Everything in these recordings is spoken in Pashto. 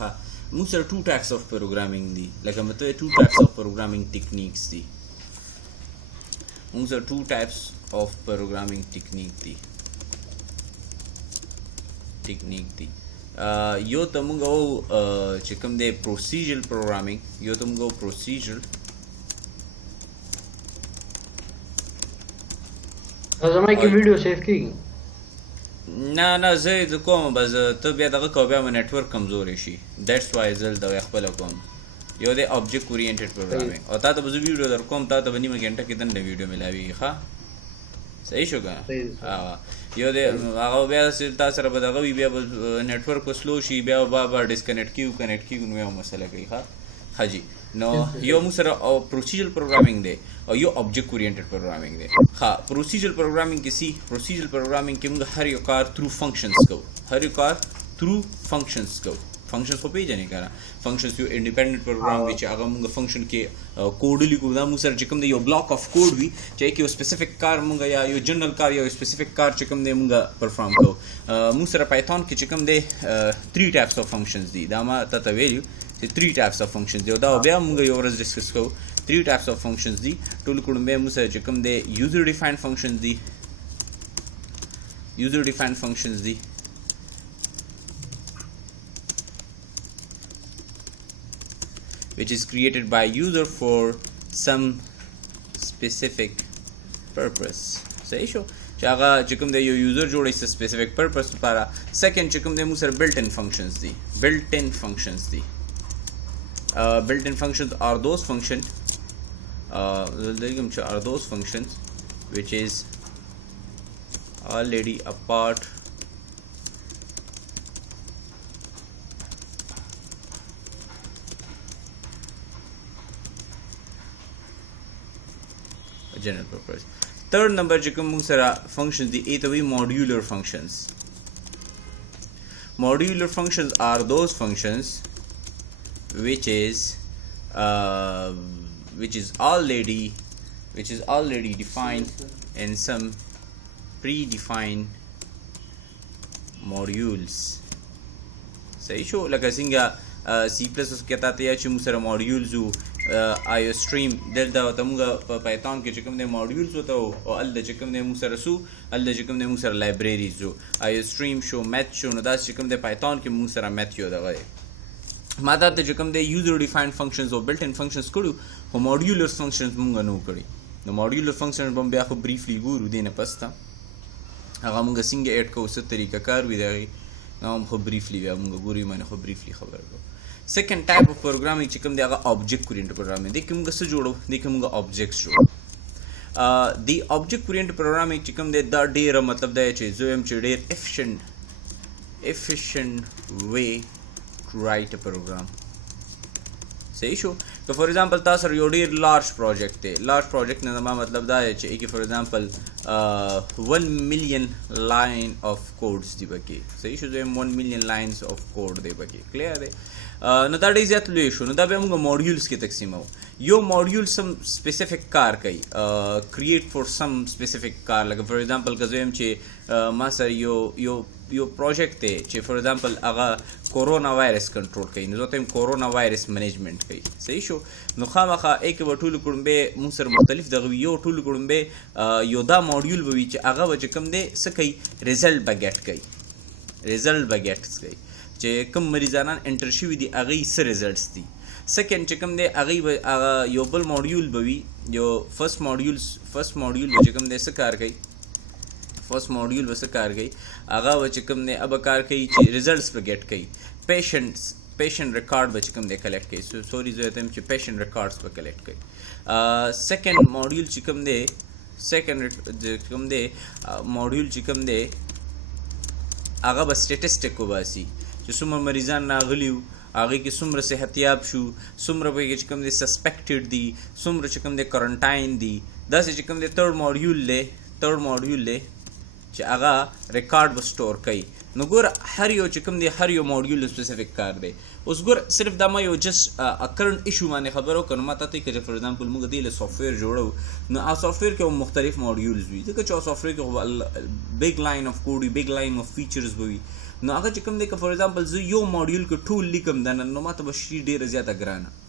ها موږ سره two types of programming دي لکه مته two types of programming techniques دي موږ سره two types of programming technique دي یو ته موږ چې کوم دی procedural programming یو ته موږ procedural زما کې ویډیو سیف کیږي نه زه د کوم بس ته بیا دغه کو بیا مې نتورک کمزورې شي دیټس وای زل د خپل کوم یو د آبجیکټ اورینټډ پروګرامینګ او تا ته به ویډیو در کوم تا ته به نیمه غنټه کې دنه ویډیو ملاوي ښه صحیح شو کنه یو د هغه بیا تا سره به دغه بیا نتورک سلو شي بیا به ډسکنیکټ کیو نو یو مسله کوي ښه حاجی نو یو موږ سره پروسیجرل پروګرامینګ دی او یو آبجیکټ اورینټډ پروګرامینګ دی ها پروسیجرل پروګرامینګ کې پروسیجرل پروګرامینګ کې موږ هر یو کار تھرو فنکشنز کوو فنکشنز خو پیژنې کنه فنکشنز یو انډیپندنٹ پروګرام وی چې هغه موږ فنکشن کې کوډ لیکو دا موږ سره چې کوم دی یو بلاک اف کوډ وی چې یو سپیسیفیک کار موږ یا یو جنرال کار یا یو سپیسیفیک کار چې کوم دی موږ پرفارم کوو موږ سره پایثون کې چې کوم دی 3 ټایپس اف فنکشنز دي دا ما ته ویلو چې 3 ټایپس اف فنکشنز دی دا بیا موږ یو ورځ ډسکس کوو 3 ټایپس اف فنکشنز دي ټول کوم به موږ سره چې کوم دی یوزر ډیفاینډ فنکشنز دي which is created by user for some specific purpose صحیح شو چې هغه چې کوم دی یو یوزر جوړي څه specific purpose لپاره second چې کوم دی موږ سره built-in functions are those functions which is already a part general purpose. Third number چې کوم موږ سره functions دي ته وی modular functions are those functions which is already defined in some predefined modules صحیح شو لکه څنګه C++ کې تاسو یا چې موږ سره modules آیو سټریم دلته ته موږ په پایثون کې چې کوم دی موډیولز وته او ال چې کوم دی موږ سره موږ سره لایبرریز آیو سټریم شو میث شو نو دا چې کوم دی پایثون کې موږ سره میث یو دغه ما ته چې کوم دی یوزر ډیفاینډ فنکشنز او بلټ ان فنکشنز کړو او موډیولر فنکشنز موږ نو کړی نو موډیولر فنکشنز به بیا خو بریفلی ګورو دینه پسته هغه موږ څنګه اډ کوو څه طریقه کار وی دی نو خو بریفلی بیا موږ ګورو معنی خو بریفلی خبر کو second type of programming چې کوم دی هغه object oriented programming دی کوم څه جوړو دی کوم objects جوړو the object oriented programming چې کوم دی دا ډیر مطلب دی چې زویم چې ډیر efficient way to write a program صحیح شو که فور ایگزامپل تاسو یو ډیر لارج پروجیکټ نه ما مطلب دا چې کی فور ایگزامپل 1 million line of codes دی بکی صحیح شو زویم 1 million lines of code دی بکی کلیئر دی نو دا ډیر زیات لوی شو نو دا به موږ موډیولز کې تقسیمو یو موډیول سم سپیسیفیک کار کوي کریټ فور سم سپیسیفیک کار لکه فور ایگزامپل که زویم چې ما سره یو پروجیکټ دی چې فور ایگزامپل هغه کورونا وایرس کنټرول کوي نو ته کورونا وایرس منیجمنٹ کوي صحیح شو نو خامخا یک ټول کړمبه موږ سره مختلف دغه یو ټول کړمبه یو دا موډیول وی چې هغه چې کوم دی څه کوي ریزلټ بغیټ کوي چې کوم مریضانان انټر شوي دي هغه څه ریزلټس دي سیکنډ چې کوم دی هغه یو بل موډیول بوي یو فرست موډیول چې کوم دی څه کار کوي هغه چې کوم دی اب کار کوي چې ریزلټس بغیټ کوي پیشنٹ ریکارډ به چې کوم دی کلیکټ کوي سوري زه ته چې پیشنٹ ریکارډز به کلیکټ کوي سیکنډ موډیول چې کوم دی هغه به سټیټسټیک وباسي چې څومره مریضان راغلیو هغه کې څومره صحتیاب شو څومره به چې کوم دی سسپیکټډ دي څومره چې کوم دی کوارنټاین دي دا چې کوم دی تھرډ موډیول له چې هغه ریکارډ به سٹور کوي نو ګور هر یو موډیول سپیسیفیک کار دی اوس ګور صرف دا ما یو جست کرنٹ ایشو باندې خبرو کنه ما ته کې فور ایگزامپل موږ دی له سافټویر جوړو نو ا سافټویر کې مختلف موډیولز وي ځکه چې سافټویر کې بیگ لاین اف کوډ بیگ لاین اف فیچرز وي نو هغه چې کوم دی که فار ایگزامپل زه یو ماډیول کې ټول لیکم دا نو ماته به شي ډېره زیاته ګرانه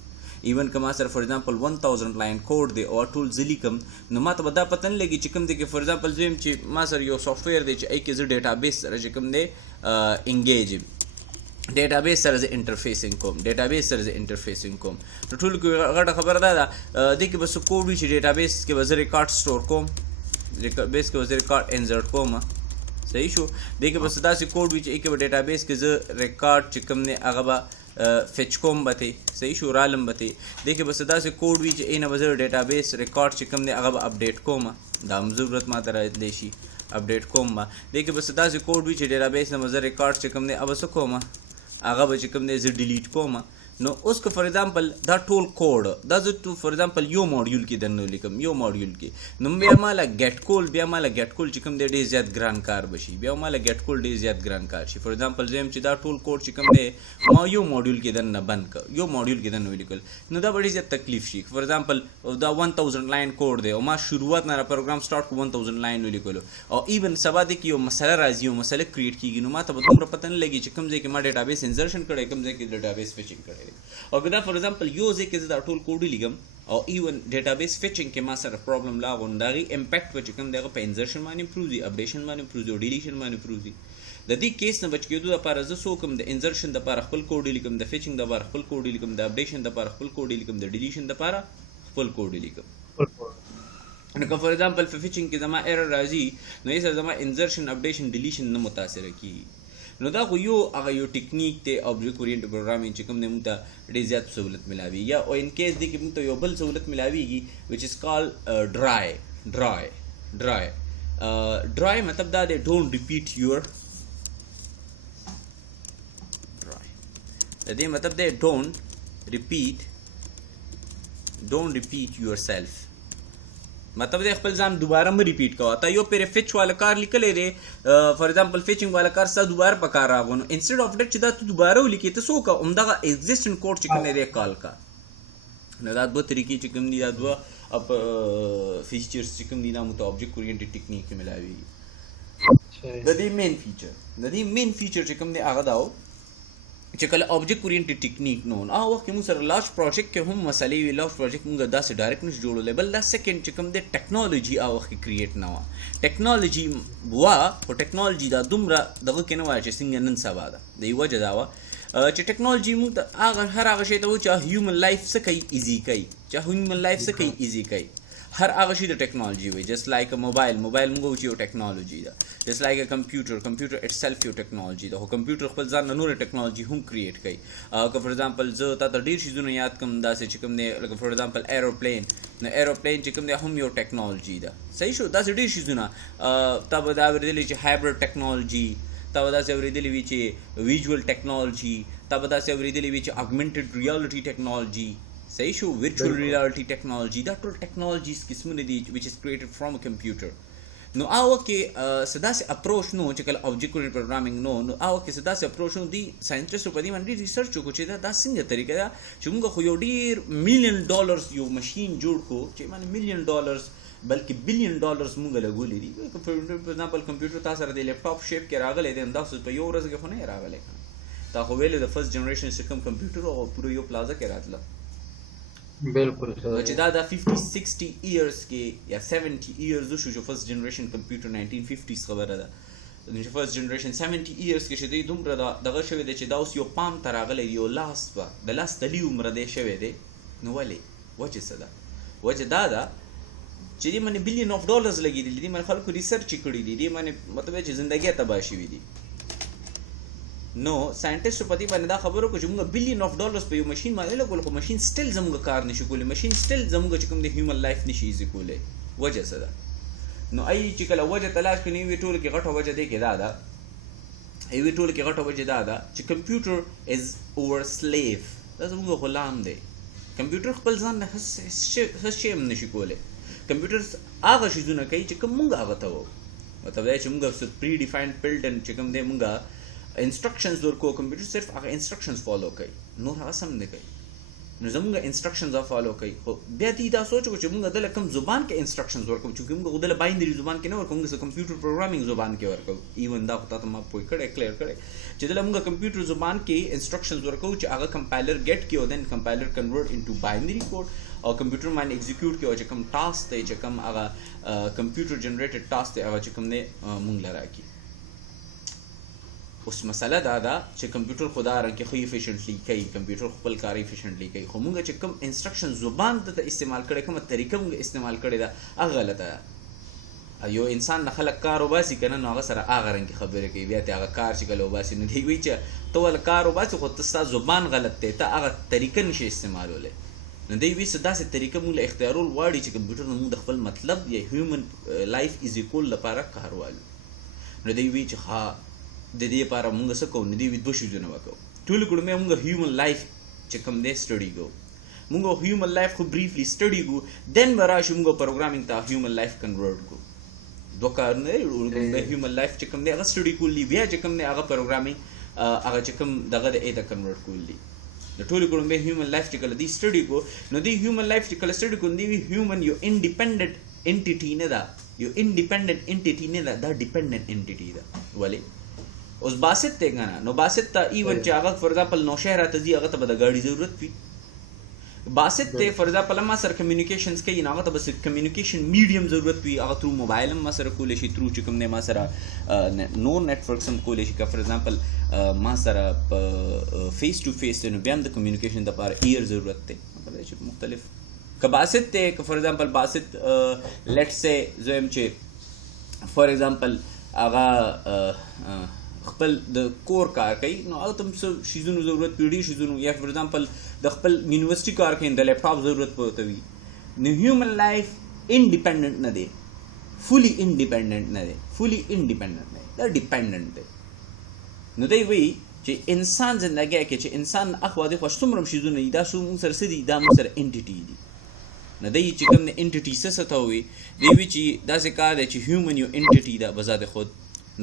ایون که ما سره فار ایگزامپل 1000 لاین کوډ دی او ټول زه لیکم نو ماته به دا پته نه لګي چې کوم دی که فار ایگزامپل زه یم چې ما سره یو سافټویر دی چې ای کې زه ډیټابیس سره چې کوم دی انګیج یم ډیټابیس سره زه انټرفیسینګ کوم ډیټابیس سره زه انټرفیسینګ کوم نو ټولو کې غټه خبره دا ده دې کې به څه کوډ وي چې ډیټابیس کې به زه ریکارډ سټور کوم ډیټابیس کې به زه ریکارډ انسرټ کوم صحیح شو دې کې به څه داسې کوډ وي چې ای کې به ډیټابیس کې زه ریکارډ چې کوم دی هغه به فچ کوم به تی صحیح شو رالم به تی دې کې به څه داسې کوډ وي چې ای نه به زه ډیټابیس ریکارډ چې کوم دی هغه به اپډیټ کوم دا هم ضرورت ماته راتلی شي اپډیټ کوم به دې کې به څه داسې کوډ وي چې ډیټابیس نه به زه ریکارډ چې کوم دی هغه څه کوم هغه به چې کوم دی زه ډیلیټ کوم نو اوس که فار ایگزامپل دا ټول کوډ دا زه فار ایگزامپل یو ماډیول کې دننه لیکم یو ماډیول کې نو بیا ماله ګیټ کول چې کوم دی ډېر زیات ګران کار بشي بیا ماله ګیټ کول ډېر زیات ګران کار شي فار ایگزامپل زه یم چې دا ټول کوډ چې کوم دی ما یو ماډیول کې دننه بند کړ یو ماډیول کې دننه ولیکل نو دا به ډېر زیات تکلیف شي فار ایگزامپل دا 1000 لاین کوډ دی او ما شروعات نه پروګرام سٹارټ کو 1000 لاین ولیکلو او ایون سبا دی کې یو مسله راځي یو مسله کریټ کیږي نو ما ته به دومره پته نه لګي چې کوم ځای کې ما ډیټابیس انسرشن کړی کوم ځای کې ډیټابیس فچینګ کړی او که دا فار ایگزامپل یو ځای کې زه دا ټول کوډ ولیکم او ایون ډیټابیس فچینګ کې ما سره پرابلم لاغون د هغې امپیکټ به چې کوم دی هغه په انزرشن باندې امپروز وي اپډیشن باندې امپروز وي او ډیلیشن باندې امپروز وي د دې کیس نه بچ کېدو دپاره زه څه وکړم د انزرشن دپاره خپل کوډ ولیکم د فچینګ دپاره خپل کوډ ولیکم د اپډیشن دپاره خپل کوډ ولیکم د ډیلیشن دپاره خپل کوډ ولیکم نو که فار ایگزامپل په فچینګ کې زما ایرر راځي نو یې سره زما انزرشن اپډیشن ډیلیشن نه متاثره کېږي نو دا خو یو هغه یو ټیکنیک دی آبجیکټ اورینټډ پروګرامینګ چې کوم دی موږ ته ډېر زیات سهولت ملاوي یا او ان کیس دی کې موږ ته یو بل سهولت ملاویږي وچ از کال ډرای مطلب دا دی ډونټ ریپیټ یور د دې مطلب دی ډونټ ریپیټ یور سیلف مطلب دی خپل ځان دوباره مه ریپیټ کوه تا یو پرې فچ والا کار لیکلی دی فار ایگزامپل فچینګ والا کار ستا دوباره په کار راغو نو انسټیډ آف ډیټ چې دا ته دوباره ولیکې ته څه وکړه همدغه ایگزسټنټ کوډ چې کوم دی کال کا نو دا دوه طریقې چې کوم دي دا دوه فیچرز چې کوم دي دا موږ ته آبجیکټ اورینټډ ټیکنیک کې ملاویږي د دې مین فیچر چې کوم دی هغه دا و چې کله آبجیکټ اورینټډ ټیکنیک نو هغه وخت کې موږ سره لارج پروجیکټ کې هم مسلې وي لارج پروجیکټ موږ داسې ډایرکټ نشو جوړولی بل دا سیکنډ چې کوم دی ټیکنالوجي هغه وخت کې کریټ نه وه ټیکنالوجي وه خو ټیکنالوجي دا دومره دغه کې نه وایه چې څنګه نن سبا ده د یوه وجه دا وه چې ټیکنالوجي موږ ته هر هغه شی ته و چې هیومن لایف څه کوي ایزي کوي هر هغه شی د ټیکنالوجي وي جست لایک موبایل موږ وایو چې یو ټیکنالوجي ده جست لایک کمپیوټر اټسلف یو ټیکنالوجي ده خو کمپیوټر خپل ځان نه نورې ټیکنالوجي هم کریټ کوي که فار ایگزامپل زه تا ته ډېر شیزونه یاد کړم داسې چې کوم دی لکه فار ایگزامپل ایروپلین نو ایروپلین چې کوم دی هم یو ټیکنالوجي ده صحیح شو داسې ډېر شیزونه تا به دا اورېدلی چې هایبرډ ټیکنالوجي تا به داسې اورېدلی وي چې ویژوال ټیکنالوجي تا به داسې اورېدلی وي چې اګمنټډ ریالټي ټیکنالوجي صحیح شو ورچوال ریالټي ټیکنالوجي دا ټول ټیکنالوجیز قسمونه دي وچ از کریټډ فرام ا کمپیوټر نو هغه کې څه داسې اپروچ نو چې کله آبجیکټ اورینټډ پروګرامینګ نو هغه کې څه داسې اپروچ نو دي ساینټسټو په دې باندې ریسرچ وکړو چې دا څنګه طریقه ده چې موږ خو یو ډېر $1,000,000 یو ماشین جوړ کړو چې معنی $1,000,000 بلکې $1,000,000 موږ لګولي دي فار ایگزامپل کمپیوټر تا سره د لیپټاپ شیپ کې راغلی دی همداسې په یو ورځ کې خو نه راغلی تا خو ویلې د فرست جنریشن چې کوم کمپیوټر او پوره یو پلازه کې راتله بالکل چې دا 50-60 ایئرس کې یا 70 ایئرز وشو چې فرست جنریشن کمپیوټر 1950s خبره ده چې فرست جنریشن 70 ایئرس کې چې دی دومره دغه شوی دی چې دا اوس یو پام ته راغلی یو لاس به د لاس تلي عمره دی شوی دی نو ولې وجه څه ده وجه دا ده چې دې باندې $1,000,000 لګېدلي دي باندې خلکو ریسرچ یې کړي دي دې باندې مطلب چې زندګۍ تباه شوي دي نو ساینټسټو په دې باندې دا خبره وکړه چې موږ $1,000,000 په یو ماشین باندې لګول خو ماشین سټل زموږ کار نشي کولی ماشین سټل زموږ چې کوم د هیومن لایف نشي ایزي کولی وجه څه ده نو ای چې کله وجه تلاش کړي یوې ټولو کې غټه وجه دی کې دا ده یوې ټولو کې غټه وجه دا ده چې کمپیوټر از اور سلیف دا زموږ غلام دی کمپیوټر خپل ځان نه هېڅ شی هم نشي کولی کمپیوټر هغه شیزونه کوي چې کوم موږ هغه ته وو مطلب دا چې موږ پری ډیفاینډ پیلټن چې کوم دی موږ انسټرکشنز ورکو کمپیوټر صرف هغه انسټرکشنز فالو کوي نور هغه سم نه کوي نو زمونږ انسټرکشنز فالو کوي. خو بیا دې دا سوچ وکړو چې مونږ دله کوم زبان کې انسټرکشنز ورکوو، چې مونږ دله بایندري زبان کې نه ورکوو، مونږ کمپیوټر پروګرامینګ زبان کې ورکوو. ایون دا خو تاسو ما پوه کړی کلیر کړی چې دله مونږ کمپیوټر زبان کې انسټرکشنز ورکوو چې هغه کمپایلر ګیټ کړي او دین کمپایلر کنورټ انټو بایندري کوډ او کمپیوټر باندې ایگزیکیوټ کړي او چې کوم ټاسک دی چې کوم هغه کمپیوټر جنریټډ ټاسک دی هغه چې کوم دی مونږ له راکړي. اوس مسله دا ده چې کمپیوټر خو دا رنګې ښه افیشنټلی کوي، کمپیوټر خپل کار افیشنټلی کوي، خو مونږ چې کوم انسټرکشن زبان ته استعمال کړی، کومه طریقه مونږ استعمال کړې ده هغه غلطه ده. یو انسان نه خلک کار وباسي که نه نو هغه سره هغه رنګې خبرې کوي، بیا ته هغه کار چې کله وباسي نو دی وایي چې ته ول کار وباسي خو ته ستا زبان غلط دی، ته هغه طریقه نشي استعمالولی. نو دی وایي څه داسې طریقه مونږ له اختیارول غواړي چې کمپیوټر نه مونږ د خپل مطلب یا هیومن لایف ایزیکول لپاره کار والو. نو دی وایي چې ها د دې لپاره مونږ څه کوو، نو دی وایي 2 شیزونه وکړو. ټولو کړو مونږ هیومن لایف چې کوم دی سټډي کوو، مونږ هیومن لایف خو بریفلی سټډي کوو، دین به راشو مونږ پروګرامینګ ته هیومن لایف کنورټ کوو. 2 کارونه دی، هیومن لایف چې کوم دی هغه سټډي کولی، بیا چې کوم دی هغه پروګرامینګ هغه چې کوم دغه د ته کنورټ کولی. د ټولو کړو هیومن لایف چې کله دی سټډي کو نو دی هیومن لایف چې کله سټډي کو دی هیومن یو انډیپندنت انټیټی نه ده، یو انډیپندنت انټیټی نه ده، دا ډیپندنت انټیټی ده. ولې اوس باسط ته کنه نو باسط ته ایون چې هغه فور ایگزامپل نو شهر ته ځي هغه ته به د ګاډي ضرورت وي. باسط ته فور ایگزامپل ما سره کمیونیکیشنز کوي نو هغه ته بس کمیونیکیشن میډیم ضرورت وي، هغه تھرو موبایل هم ما سره کولی شي، تھرو چې کوم نه ما سره نور نیټورکس هم کولی شي. که فور ایگزامپل ما سره فیس ټو فیس نو بیا هم د کمیونیکیشن لپاره ایر ضرورت دی، مطلب چې مختلف. که باسط ته که فور ایگزامپل باسط لیټس سے زویم چې فور ایگزامپل هغه خپل د کور کار کوي نو هغه ته څه شیزونو ضرورت وي، ډېر شیزونو، یا فور ایگزامپل د خپل یونیورسټي کار کوي د لیپټاپ ضرورت پورته وي. نو هیومن لایف انډیپندنٹ نه دی، فلی انډیپندنٹ نه دی، فلی انډیپندنٹ نه دی، دا ډیپندنٹ دی. نو دی وایي چې انسان زندګۍ کې چې انسان اخوا دې خوا څومره شیزونه دي دا څومره سره څه دي، دا موږ سره انټیټي دي. نو دی چې کوم د انټیټي څه ته وایي دی وایي چې داسې کار دی چې هیومن یو انټیټي ده بذات خود.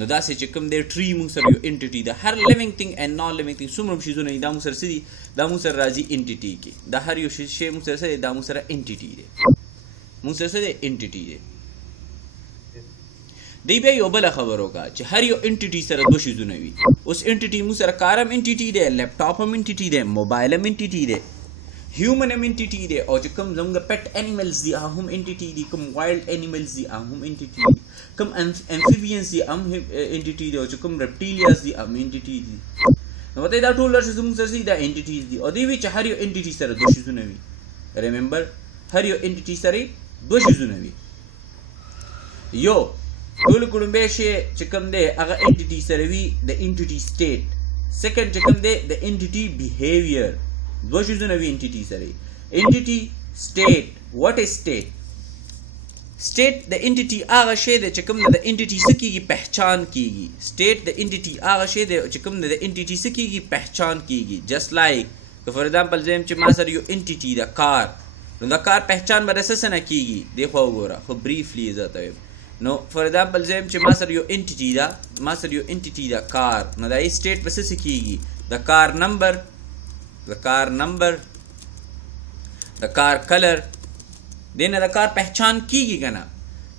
نو داسې چې کوم دی ټری موږ سره یو انټیټي ده، هر لیوینګ تھنګ اینڈ نان لیوینګ تھنګ څومره شیزونه دي دا موږ سره څه دي، دا موږ سره راځي انټیټي کې. دا هر یو شی موږ سره څه دی، دا موږ سره انټیټي دی، موږ سره څه دی انټیټي دی. دی بیا یو بله خبر وکړه چې هر یو انټیټي سره 2 شیزونه وي. اوس انټیټي موږ سره کار هم انټیټي دی، لیپټاپ هم انټیټي دی، موبایل هم انټیټي دی، هیومن هم انټیټي دی، او چې کوم زموږ پټ انیملز دي هغه هم انټیټي دي، کوم وایلډ انیملز دي هغه هم انټیټي دي، کوم امفیبینز دي هم انټیټي دي، او چې کوم رپټیلیاز دي هم انټیټي دي. نو ته دا ټول څه زموږ سره دا انټیټیز دي. او دی وی چې هر یو انټیټي سره 2 شیزونه وي. ریممبر هر یو انټیټي سره 2 شیزونه وي. یو ټول کومبه شي چې کوم دی هغه انټیټي سره وي د انټیټي سټیټ. سیکنډ چې کوم دی د انټیټي بیهیویر. 2 شیزونه وي انټیټي سره. انټیټي سټیټ. واټ از سټیټ؟ سټیټ د انټیټي هغه شی دی چې کوم د انټیټي څه کېږي پہچان کېږي. سټیټ د انټیټي هغه شی دی چې کوم د انټیټي څه کېږي پہچان کېږي. جسٹ لایک که فور ایگزامپل زم چې ما سره یو انټیټي د کار نو د کار پہچان به د څه نه کېږي دی خو وګوره خو بریفلی زه ته وایم. نو فور ایگزامپل زم چې ما سره یو انټیټي ده، ما سره یو انټیټي د کار نو دا سټیټ به څه کېږي د کار نمبر، د کار نمبر، د کار کلر، دینه د کار پہچان کیږي کنه.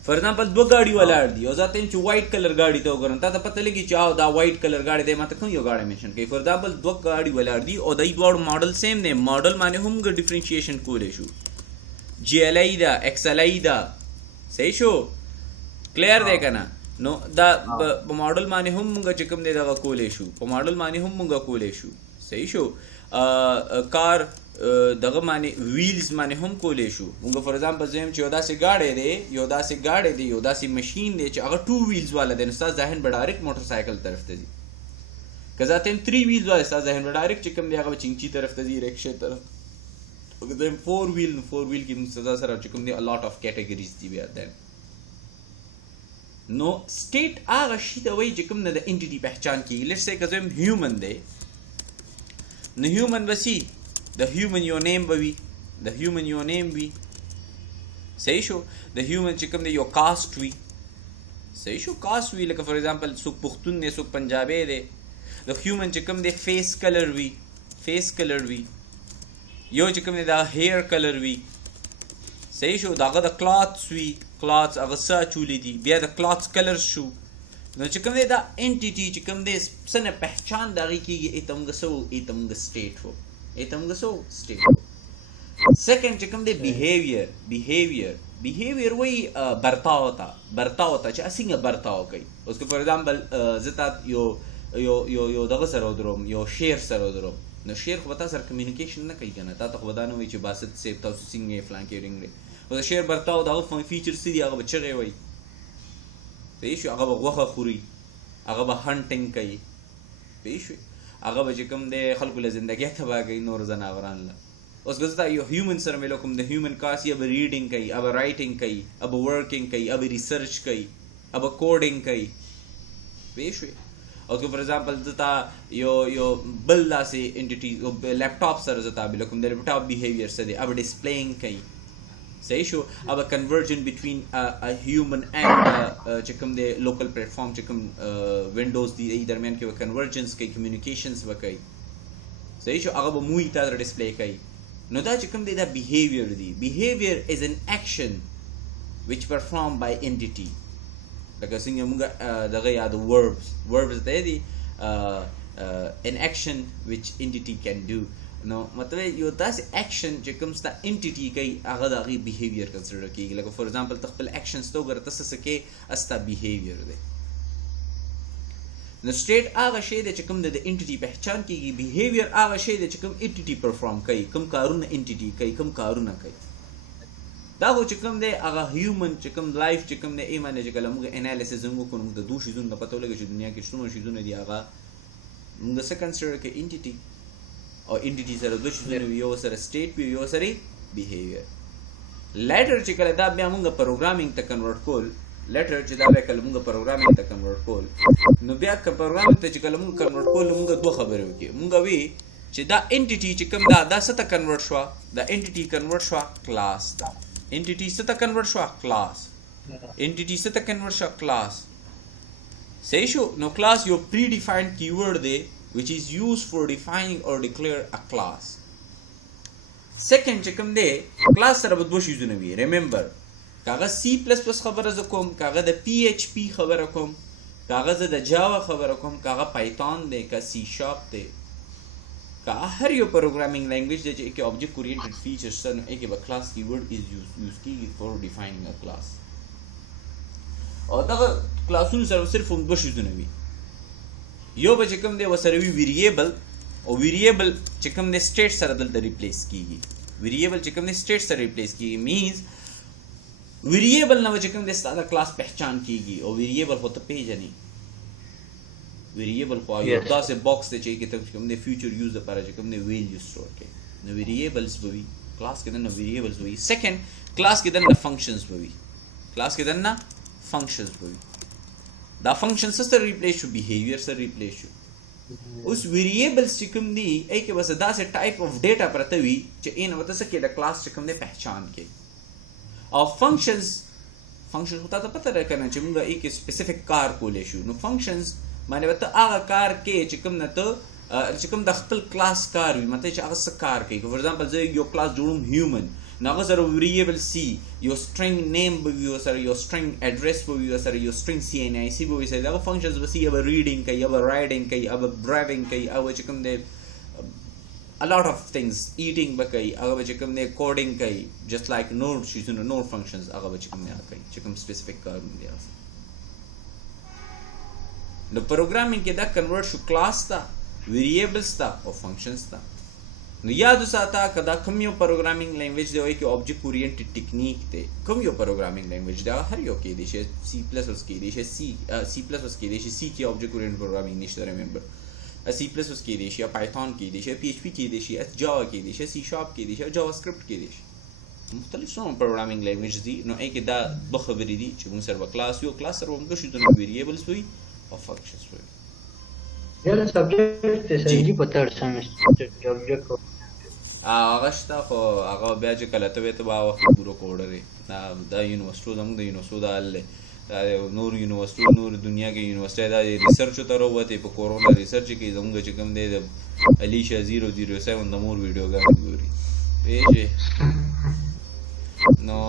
فور ایگزامپل 2 ګاډي ولاړ دي او ځاته چې وایټ کلر ګاډي ته وګورم تا ته پته لګي چې دا وایټ کلر ګاډي دی، ماته کوم یو ګاډي منشن کوي. فور ایگزامپل 2 ګاډي ولاړ دي او دای دوړ ماډل سیم دی، ماډل باندې هم ګ ډیفرنشیشن کولې شو، جی ال ای دا ایکس ال ای دا صحیح شو، کلیر دی کنه. نو دا په ماډل باندې هم موږ چې کوم دی دا کولې شو، په ماډل باندې هم موږ کولې شو، صحیح شو. کار دغه باندې ویلز باندې هم کولې شو. موږ فور ایگزامپل زم چې یو داسې ګاډی دی، یو داسې ګاډی دی، یو داسې ماشین دی چې هغه 2 ویلز والا دی، نو ستاسو ذهن به ډایرکټ موټر سایکل طرف ته ځي. که ذاتاً 3 ویلز والا ستاسو ذهن به ډایرکټ چې کوم دی هغه به چینچي طرف ته ځي، رکشې طرف. او که زم 4 ویل نو 4 ویل کې موږ سره چې کوم دی ا لاټ اف کیټګریز دي بیا دین. نو سټیټ هغه شی ته وایي چې کوم نه د انټیټي پہچان کېږي. لیټس سے که زم هیومن دی نو هیومن بسی د هیومن یو نیم به وي، د هیومن یو نیم وي، صحیح شو. د هیومن چې کوم دی یو کاسټ وي، صحیح شو، کاسټ وي. لکه فور ایگزامپل څوک پښتون دی، څوک پنجابی دی. د هیومن چې کوم دی فیس کلر وي، فیس کلر وي. یو چې کوم دی دا هیر کلر وي صحیح شو د هغه د کلاتس وي کلاتس هغه څه اچولی دي بیا د کلاتس کلرز شو نو چې کوم دی دا انټیټي چې کوم دی څه نه پہچان د هغې کېږي ای ته مونږ څه وو ای ته مونږ سټیټ وو ای ته مونږ څه وو سټیټ وو سیکنډ چې کوم دی بیهیویر وایي برتاو ته چې څنګه برتاو کوي اوس که فار ایگزامپل زه تا یو دغه سره ودروم یو شعر سره ودروم نو شعر خو به تا سره کمیونیکیشن نه کوي که نه تا ته خو به دا نه وایي چې باسط صاحب تاسو څنګه یې فلان کې ډنګ دی خو د شعر برتاو د هغه فیچرز څه دي هغه به چغې وایي صحیح شو هغه به غوښه خوري هغه به هنټینګ کوي صحیح شوې هغه به چې کوم دی خلکو له زندګۍ تباه کوي نور ځناوران له اوس که زه تا یو هیومن سره میلو کوم د هیومن کاس یا به ریډینګ کوي یا به رایټینګ کوي یا به ورکینګ کوي یا به ریسرچ کوي یا به کوډینګ کوي پوه شوې او که فار ایگزامپل زه تا یو بل داسې انټیټي لیپټاپ سره زه تابع کوم د لیپټاپ بیهیویر څه دی یا به ډسپلیینګ کوي صحیح شو अब conversion between a human and چې کوم دی local platform چې کوم windows دی درمیان کې convergence کوي communications وکړي صحیح شو هغه به مووي تا سره ډسپلی کوي نو دا چې کوم دی دا behavior دی behavior is an action which performed by entity لکه څنګه موږ دغه یاد verbs دی دی an action which entity can do نو مطلب یو داسې اکشن چې کوم ستا انټیټي کوي هغه د هغې بیهیویر کنسیډر کېږي لکه فار ایگزامپل ته خپل اکشنز ته وګوره ته څه کوې ستا بیهیویر دی نو سټیټ هغه شی دی چې کوم د انټیټي پہچان کېږي بیهیویر هغه شی دی چې کوم انټیټي پرفارم کوي کوم کارونه انټیټي کوي کوم کارونه کوي دا خو چې کوم دی هغه هیومن چې کوم لایف چې کوم دی ایمانه چې کله موږ انالیسس وکړو موږ د دوه شیزونو نه پته ولګي چې دنیا کې څومره شیزونه دي هغه موږ څه کنسیډر کوي انټیټي او انټیټي سره دوه شیزونه وي یو سره سټیټ وي یو سره بیهیویر لیټر چې کله دا بیا موږ پروګرامینګ ته کنورټ کول لیټر چې دا بیا کله موږ پروګرامینګ ته کنورټ کول نو بیا که پروګرامینګ ته چې کله موږ کنورټ کول نو موږ دوه خبرې وکړو موږ وی چې دا انټیټي چې کوم دا څه ته کنورټ شوه دا انټیټي کنورټ شوه کلاس ته انټیټي څه ته کنورټ شوه کلاس انټیټي څه ته کنورټ شوه کلاس صحیح شو نو کلاس یو پری ډیفاینډ کیورډ دی which is used for defining or declare a class. Second چې کوم دی کلاس سره به دوه شیزونه وي ریممبر کاغه C++ خبره زه کوم کاغه د PHP خبره کوم کاغه زه د جاوا خبره کوم کاغه پایتون دی کا C# دی کا هر یو پروګرامینګ لینګویج دی چې کې object oriented features سره نو کې به کلاس کیورډ is used کیږي for defining a class او دا کلاسونو سره صرف هم دوه شیزونه وي یو به چې کوم دی ورسره وي ویریبل او ویریبل چې کوم دی سټیټ سره دلته ریپلیس کیږي ویریبل چې کوم دی سټیټ سره ریپلیس کیږي مینز ویریبل نه چې کوم دی ستاسو کلاس پہچان کیږي او ویریبل خو ته پیژنې ویریبل خو یو داسې باکس دی چې کې ته کوم دی فیوچر یوز لپاره چې کوم دی ویلیو سٹور کوي نو ویریبلز به وي کلاس کې دنه ویریبلز وي سیکنډ کلاس کې دنه فنکشنز به وي کلاس کې دنه فنکشنز به وي دا فنکشن سره ریپلیس شو بیهیویر سره ریپلیس شو اوس ویریبلز چې کوم دی ای کې بس داسې ټایپ اف ډیټا پرته وي چې ان وته څه کې د کلاس چې کوم دی پہچان کې او فنکشنز خو ته پته ده کنه چې موږ ای کې سپیسیفیک کار کولې شو نو فنکشنز معنی وته هغه کار کې چې کوم نه ته چې کوم د خپل کلاس کار وي مته چې هغه څه کار کوي فور ایگزامپل زه یو کلاس جوړوم هیومن نو هغه سره ویریبل سی یو سټرینګ نیم به وي سره یو سټرینګ اډرس به وي سره یو سټرینګ CNIC به وي سره دا فنکشنز به سی یا ریډینګ کوي یا رایډینګ کوي یا ډرایوینګ کوي او چې کوم دی a lot of things eating به کوي هغه به چې کوم دی کوډینګ کوي just like node شیزونه node functions هغه به چې کوم دی کوي چې کوم سپیسیفیک کارونه دي نو پروګرامینګ کې دا کنورټ شو کلاس ته ویریبلز ته او فنکشنز ته نو یاد وساته کدا کوم یو پروګرامینګ لینګویج دی وایي کې آبجیکټ اورینټډ ټیکنیک دی کوم یو پروګرامینګ لینګویج دا هر یو کې دی چې C++ کې دی چې C++ کې دی چې C کې آبجیکټ اورینټډ پروګرامینګ نشته ریممبر C++ کې دی چې پایتون کې دی چې PHP کې دی چې جاوا کې دی چې C# کې دی چې جاوا سکرپټ کې دی مختلف څومره پروګرامینګ لینګویج دي نو ای کې دا دوه خبرې دي چې موږ سره کلاس یو کلاس سره موږ شو د ویریبلز وي او فنکشنز وي یلا سبجیکټ ته سړي په تر سمستر کې آبجیکټ هغه شته خو هغه بیا چې کله ته وې ته به وخت پوره کوډر دا یونیورسټو زموږ د یونیورسټو دا حل دی دا نور یونیورسټو نور دنیا کې یونیورسټۍ دا ریسرچو ته راووتې په کورونا ریسرچ کې زموږ چې کوم دی د الیشا 007 د مور ویډیوګانې ګوري ویشي نو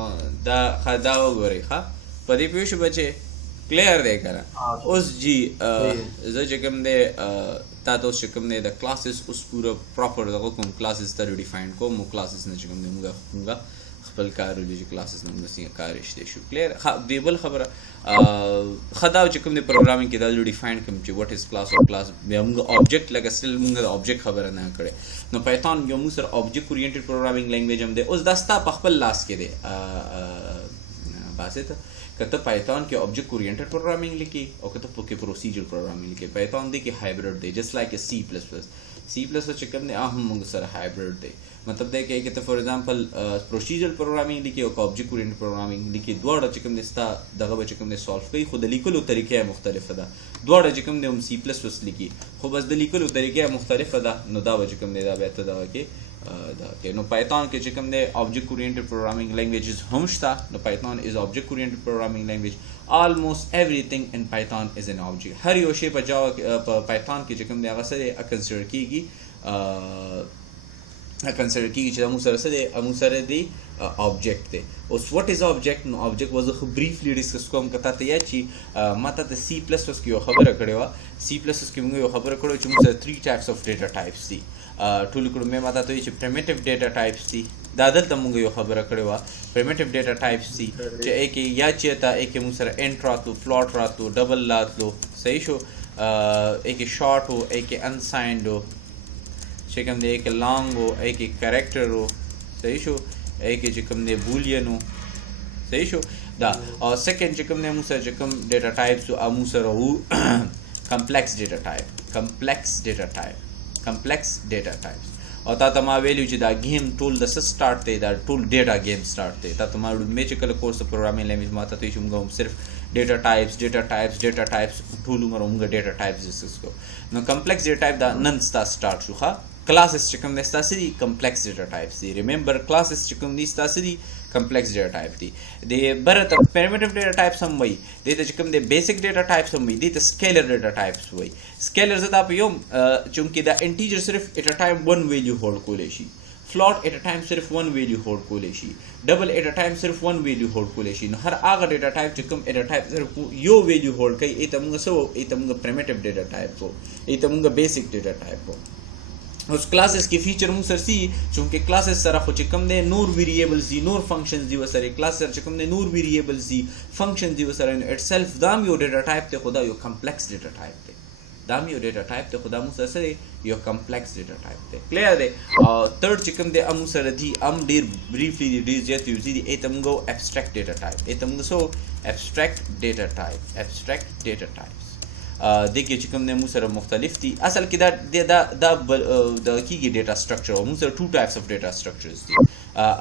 دا خدا وګورئ ښه په دې پوه شو بچې کلیر دی که نه اوس جی زه چې کوم دی تا ته اوس چې کوم دی د کلاسز اوس پوره پراپر دغه کوم کلاسز ته ډیفاین کوم او کلاسز نه چې کوم دی موږ خپل کار ولې چې کلاسز نه موږ څنګه کار رشته شو کلیر دی بل خبره ښه دا چې کوم دی پروګرامینګ کې دا ډیفاین کوم چې واټ از کلاس او کلاس بیا موږ آبجیکټ لکه سټل موږ د آبجیکټ خبره نه کړې نو پایتون یو موږ سره آبجیکټ اورینټډ پروګرامینګ لینګویج هم دی اوس دا ستا په خپل لاس کې دی باسط که ته پایتون کې آبجیکټ اورینټډ پروګرامینګ لیکي او که ته پکې پروسیجر پروګرامینګ لیکي پایتون دی کې هایبرډ دی جسٹ لایک سی پلس پلس چې کوم دی هم موږ سره هایبرډ دی مطلب دی کې ته فار ایگزامپل پروسیجر پروګرامینګ لیکي او آبجیکټ اورینټډ پروګرامینګ لیکي دواړه چې کوم دی ستا دغه به چې کوم دی سالو کوي خو د لیکلو طریقه مختلفه ده دواړه چې کوم دی هم سی پلس پلس لیکي خو بس د لیکلو طریقه مختلفه ده نو دا به چې کوم دی دا بیا ته دغه کې نو پایتون کې چې کوم دی آبجیکټ اورینټډ پروګرامینګ لینګویجز هم شته نو پایتون از آبجیکټ اورینټډ پروګرامینګ لینګویج almost everything in Python is an object هر یو شی په جاوا په پایتون کې چې کوم دی هغه سره کنسیډر کیږي چې موږ سره دی object دی اوس what is object نو object was خو briefly discuss کوم کته ته یا چې ماته د C++ کې یو خبره کړې و C++ کې موږ یو خبره کړو چې موږ سره 3 types of data types دي ټول کړو مې ماته ته چې primitive data types دي دا دلته موږ یو خبره کړې و primitive data types دي چې کې یا چې تا کې موږ سره int راتلو float راتلو double راتلو صحیح شو کې short او کې unsigned او چې کوم دی کې long او کې character او صحیح شو کې چې کوم دی boolean او صحیح شو دا او second چې کوم دی موږ سره چې کوم data types او موږ سره وو complex data types او تا ته ما ویلو چې دا گیم ټول د سٹارټ دی دا ټول ډیټا گیم سٹارټ دی تا ته ما مې چې کله کورس پروګرامینګ لینګویج ما ته چې موږ صرف ډیټا ټایپس ټول موږ ډیټا ټایپس ډسکس کو نو کمپلیکس ډیټا ټایپ دا نن سٹارټ شو ښه classes چې کوم د ستاسو دي complex data types دي remember classes چې کوم دي ستاسو دي complex data type دي د برته primitive data types هم وي د چې کوم د basic data types هم وي د scalar data types وي scalar زدا په یو چونکه دا integer صرف at a time one value hold کولای شي float at a time صرف one value hold کولای شي double at a time صرف one value hold کولای شي نو هر هغه data type چې کوم at a time صرف یو value hold کوي ایته موږ primitive data type کو ایته موږ basic data type کو اوس کلاسز کې فیچر موږ سره سي چونکه کلاسز سره خو چې کوم دی نور ویریبلز دي نور فنکشنز دي وسره کلاس سره چې کوم دی نور ویریبلز دي فنکشن دي وسره اټ سیلف دام یو ډیټا ټایپ ته خدا یو کمپلیکس ډیټا ټایپ دی دام یو ډیټا ټایپ ته خدا موږ سره یو کمپلیکس ډیټا ټایپ دی کلیر دی تھرد چې کوم دی موږ سره دي ډیر بریفلی دی ډیر زیات یوز دي ایته موږ ابستریکټ ډیټا ټایپ ایته موږ سو ابستریکټ ډیټا ټایپس دغه چې کوم نه مو سره مختلف دي اصل کې دا د کیږي ډیټا سټرکچر او موږ سره ټو ټایپس اف ډیټا سټرکچرز دي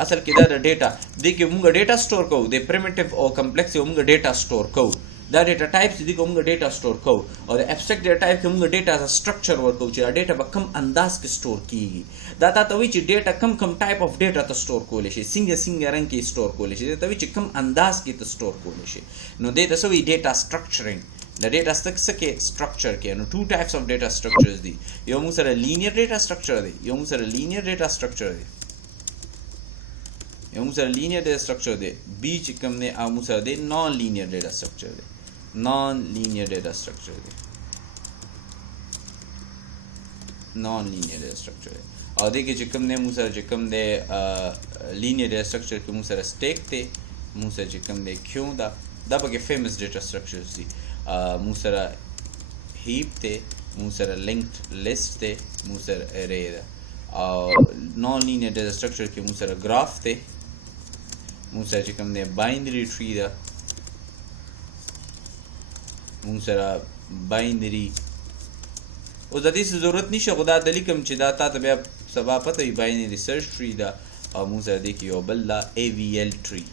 اصل کې دا ډیټا دغه موږ ډیټا سٹور کوو د پریمیټیو او کمپلیکس موږ ډیټا سٹور کوو دا ډیټا ټایپس دي کوم ډیټا سٹور کوو او د ابستریکټ ډیټا ټایپ کې موږ ډیټا سٹرکچر ورکو چې دا ډیټا به کم انداز کې سٹور کیږي دا ته وی چې ډیټا کم ټایپ اف ډیټا ته سٹور کول شي څنګه رنګ کې سٹور کول شي دا ته وی چې کم انداز کې ته سٹور کول شي نو دې ته سوې ډیټا سټرکچرینګ د ډیټا سټرکچر کې نو ټو ټایپس اف ډیټا سټرکچرز دي یو موږ سره لینیر ډیټا سټرکچر دی یو موږ سره لینیر ډیټا سټرکچر دی بی چې کوم نه او موږ سره دی نان لینیر ډیټا سټرکچر دی نان لینیر ډیټا سټرکچر او دغه چې کوم نه موږ سره چې کوم دی لینیر ډیټا سټرکچر کې موږ سره سټیک دی موږ سره چې کوم دی کیو دا پکې فیمس ډیټا سټرکچرز دي موږ سره هیپ ته موږ سره لینکډ لیست ته موږ سره ارے ده او نان لینیر ډیټا سټرکچر کې موږ سره گراف ته موږ سره چې کوم دی باینری ټری ده موږ سره باینری او د دې ضرورت نشته خدا د لیکم چې دا تاسو بیا سبا پته وي باینری سرچ ټری ده او موږ سره د کې یو بل لا AVL ټری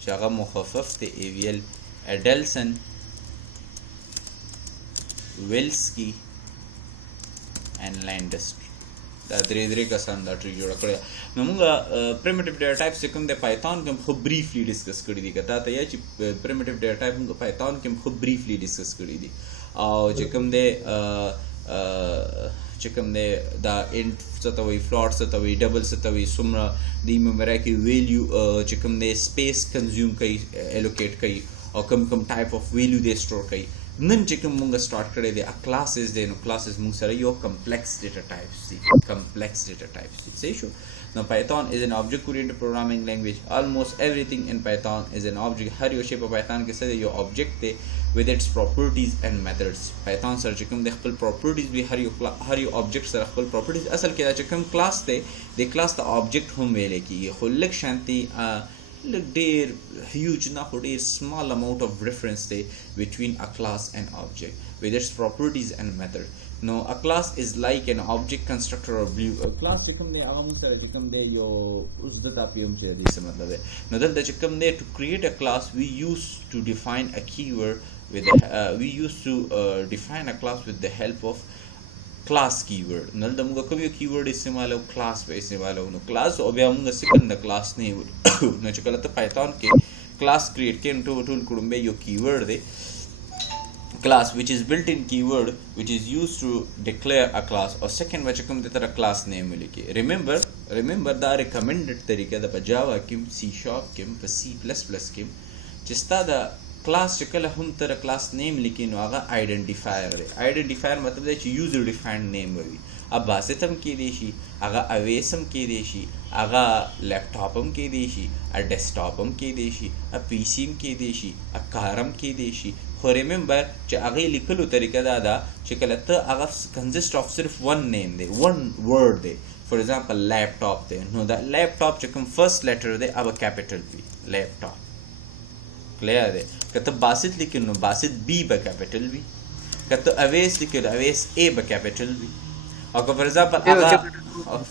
چې هغه مخفف دی AVL اډلسن ویلسکی and Landistry دا درې کسان دا ټری جوړ کړی نو موږ پریمیټیو ډیټا ټایپس کوم د پایتون کې خو بریفلی ډسکس کړی دي کته ته یا چې پریمیټیو ډیټا ټایپ موږ پایتون کې خو بریفلی ډسکس کړی دي او چې کوم د چې کوم دی دا انټ څه ته وایي فلوټ څه ته وایي ډبل څه ته وایي څومره د میموري کې ویلیو چې کوم دی سپیس کنزیوم کوي الوکیټ کوي او کوم ټایپ اف ویلیو دی سٹور کوي نن چې کوم مونږ سٹارټ کړی دی کلاسز دی نو کلاسز مونږ سره یو کمپلیکس ډیټا ټایپس دي صحیح شو Now Python is an object-oriented programming language. Almost everything in Python is an object. Her yo shape Python के साथ यो object थे with its properties and methods. Python sir चिकम दे खपल properties भी हर यो object sir खपल properties असल क्या चिकम class थे दे class ता object हम वेले की ये खुल्लक शांति look there huge ना खुदे small amount of difference थे between a class and object with its properties and method. No, a class is like an object constructor or view. A class चिकम दे आगम सर चिकम दे यो उस दता पियम से दी समझ लगे. No, दल चिकम दे to create a class we used to define a keyword with define a class with the help of class keyword. नल दमुगा कभी यो keyword इस्तेमाल हो class पे इस्तेमाल हो no class अभी हमगा सिकंद class नहीं हो न चिकला तो Python के class create के इंटू टूल कुड़ुंबे यो keyword दे class which is built-in keyword which is used to declare a class or second which come the class name लिखे remember the recommended तरीका द Java किम C# किम C++ किम जिसता द class चकल हम तरह class name लिखे नो आगा identifier है identifier मतलब है user defined name वही अब बासितम के देशी आगा अवेसम के देशी आगा लैपटॉपम के देशी आ डेस्कटॉपम के देशी आ पीसीम के देशी आ कारम के देशी हो remember چې هغه لیکلو طریقه دا ده چې کله ته هغه consist of صرف one name دی one word دی for example laptop دی نو دا laptop چې کوم first letter دی هغه capital B laptop clear دی کته باسط لیکل نو باسط B به capital B کته اویس لیکل اویس A به capital B او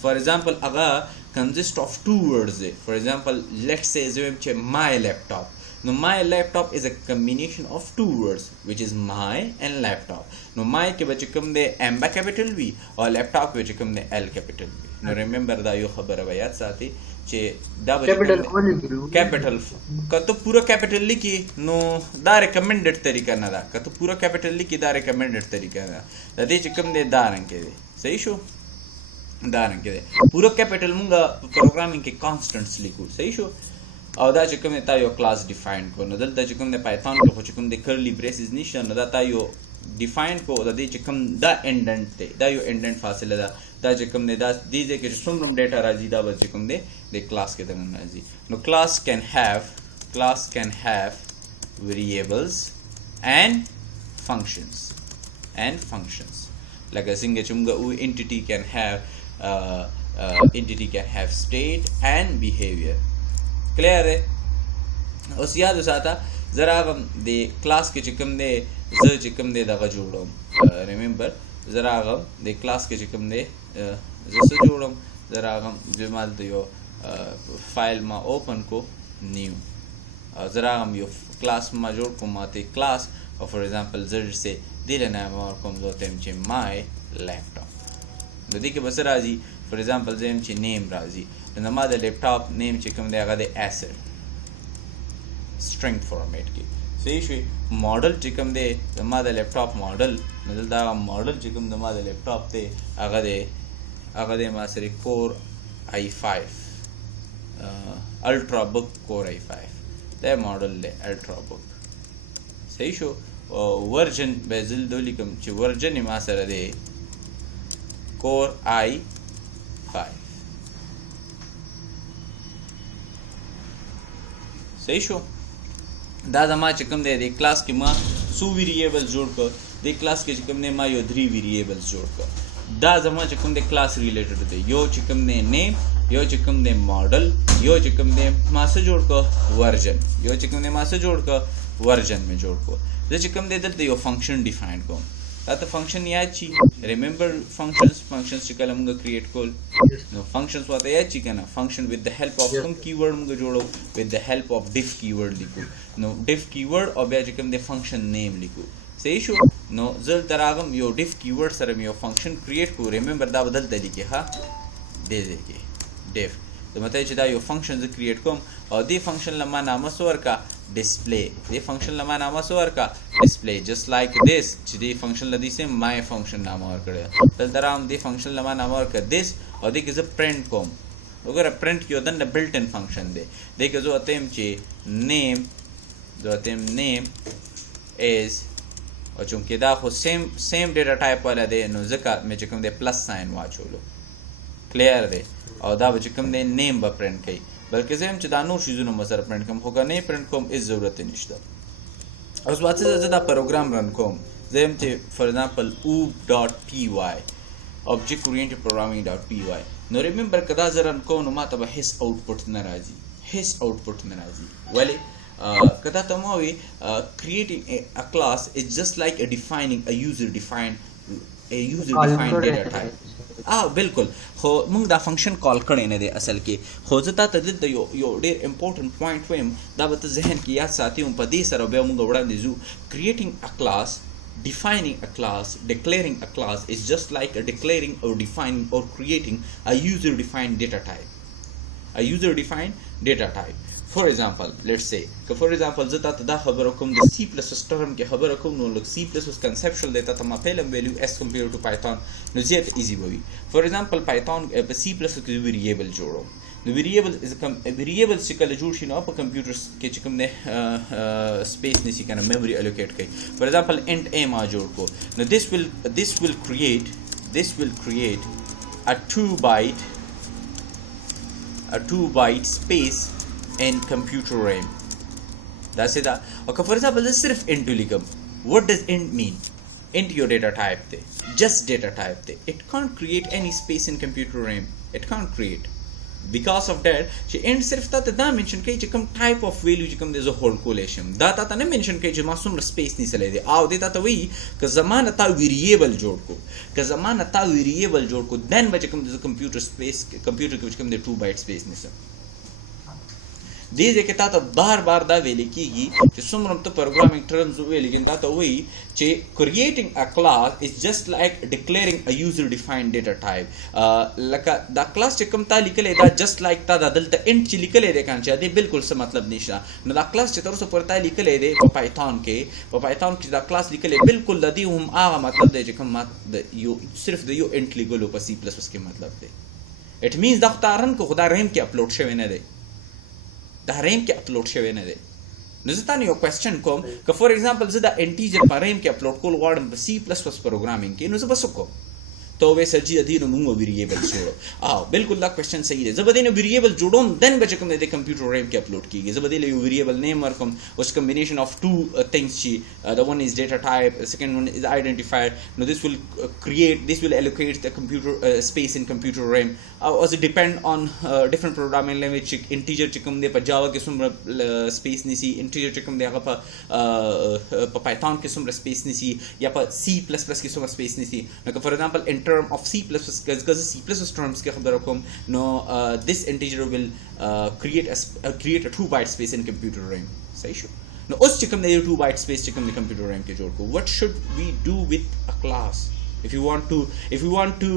for example هغه consist of two words دی for example let's say زویم چې my laptop. Now my laptop is a combination of two words which is my and laptop. Now my के बच्चे कम दे M बा capital B और laptop के बच्चे कम दे L capital B. Now remember दा यो खबर है याद साथी चे दा बच्चे capital का तो पूरा capital लिखी नो दा recommended तरीका ना दा का तो पूरा capital लिखी दा recommended तरीका ना दा दे चे कम दे दारंग के दे सही शो दारंग के दे पूरा capital मुंगा programming के constants लिखूं सही शो او دا چې کوم ته یو کلاس ډیفاین کو نو دلته چې کوم د پایثون کې خو چې کوم د کرلی بریسز نشه نو دا تا یو ډیفاین کو د دې چې کوم دا انډنټ دی دا یو انډنټ فاصله ده دا چې کوم دا دې کې چې څومره ډیټا راځي دا به چې کوم دی د کلاس کې دغه راځي نو کلاس can have variables and functions like څنګه چې موږ entity can have state and behavior clear है اوس یاد وساته زرا غم د کلاس کې چې کوم دی زه چې کوم دی دغه جوړوم ریممبر زرا غم د کلاس کې چې کوم دی زه څه جوړوم زرا غم جمال د یو فایل ما اوپن کو نیو زرا غم یو کلاس ما جوړ کوم ماته کلاس او فور ایگزامپل زر سے دل نام اور کوم زوتم چې my laptop د دې کې بس راځي فور ایگزامپل زم چې نیم راځي نو ما د لپټاپ نیم چې کوم دی هغه د اسید string format کې صحیح شوی ماډل چې کوم دی ما د لپټاپ ماډل نو دا ماډل چې کوم د ما د لپټاپ ته هغه د ما سره کور i5 الټرا بک کور i5 دا ماډل دی الټرا بک صحیح شو ورژن به زل دولیکم چې ورژن ما سره دی کور i5 صحیح شو دا زما چې کوم دی د کلاس کې ما سو ویریبلز جوړ کړ د کلاس کې چې کوم دی ما یو 3 ویریبلز جوړ کړ دا زما چې کوم دی کلاس ریلیټډ دی یو چې کوم دی نیم یو چې کوم دی ماډل یو چې کوم دی ما سره جوړ کړ ورژن یو چې کوم دی ما سره جوړ کړ ورژن می جوړ کړ زه چې کوم دی دلته یو فنکشن ډیفاین کوم دا ته فنکشن یاد چی ریممبر فنکشنز چې کله موږ کریټ کول نو فنکشنز واته یاد چی کنه فنکشن with the help of کوم کیورډ موږ جوړو with the help of diff keyword لیکو نو diff keyword او بیا چې کوم د فنکشن نیم لیکو صحیح شو نو زل دراغم یو diff keyword سره یو فنکشن کریټ کو ریممبر دا بدل طریقې ها دې کې diff د مته چې دا یو فنکشن ز کریټ کوم او دې فنکشن لمه نامه سور کا display the function lama nama so warka display just like this the function ladi se my function nama war kada tal taram the function lama nama warka this or the is a print com अगर print कियो then the built in function दे देखे जो अतेम चे name जो अतेम name is और चूंकि दा हो same data type वाला दे नो ज़का में चुकम दे plus sign वाचो लो clear दे और दा बचुकम दे name बा print कई बल्कि ज़ेम चिदानो चीज़ों नो मसर print कम होगा नहीं print कम इस ज़रूरत निश्ता और उस बात से ज़्यादा program run कम ज़ेम चे for example oop.py object oriented programming.py now remember kada zaran ko no mata ba his output narazi wale kada tamawi creating a class is just like a defining a user defined data type बिल्कुल हो मुंग दा function call करे ने दे असल के हो जता तदिल द यो डेर इंपॉर्टेंट पॉइंट वेम दा बत जहन की याद साथी उन पदी सर बे मुंग वड़ा दिजू creating a class defining a class, declaring a class is just like a declaring or defining or creating a user-defined data type. A user-defined data type. For example, let's say, for example, zata tada khabarakum the C++ term ke khabarakum no look C++ conceptual data tama pelum value as compared to Python no jet easy boy. For example, Python C++ ke variable jodo. The variable is a variable sikal jood shino up computers ke chikam ne space ne sikana memory allocate kai. For example, int a ma jod ko. Now this will create a 2 byte space in computer RAM. That's it. Okay, for example, this sirf int likam. What does int mean? Int your data type the. Just data type the. It can't create any space in computer RAM. It can't create. Because of that, she int sirf ta da mention kai chikam type of value chikam there's a whole collation. Da ta ne mention kai jma sum space ni sale de. Aw de ta wi ka zamana ta variable jod ko. Then ba chikam there's a computer ko chikam the 2 byte space ni sa. These ke ta बार दा वेले कीगी che sumram to programming terms वेले kin ta wi che creating a class is just like declaring a user defined data type laka da class che kam ta likale da just like ta da dalta int che likale de kan cha de bilkul se matlab nisha no da class che tarso par ta likale de python ki da class likale bilkul da di hum aga matlab de che kam mat yo sirf de yo int ligolo pa C++ ke matlab de it means da khtaran ko khuda RAM ke upload shwe ne de the RAM ke upload shwe ne de nizata ni yo question kom ka for example zida integer pa RAM ke upload kol word C++ programming ke no zabasuko तो वे सजी अधीन मुंगो वेरिएबल जोड़ो बिल्कुल दा क्वेश्चन सही है जब अधीन वेरिएबल जोड़ो देन बचे कम दे कंप्यूटर रैम के अपलोड कीगे जब अधीन वेरिएबल नेम और कम उस कॉम्बिनेशन ऑफ टू थिंग्स ची the one is data type second one is identifier no this will allocate the computer space in computer RAM as it depend on different programming language integer चिकम दे पर जावा के सुम स्पेस निसी integer चिकम दे पर python के सुम स्पेस निसी या पर C++ के सुम स्पेस निसी for example term of C++ because C++ terms ke khabar rakom no this integer will create a 2 byte space in computer RAM sahi shu no us chikam ne 2 byte space chikam ne computer RAM ke jod ko what should we do with a class if we want to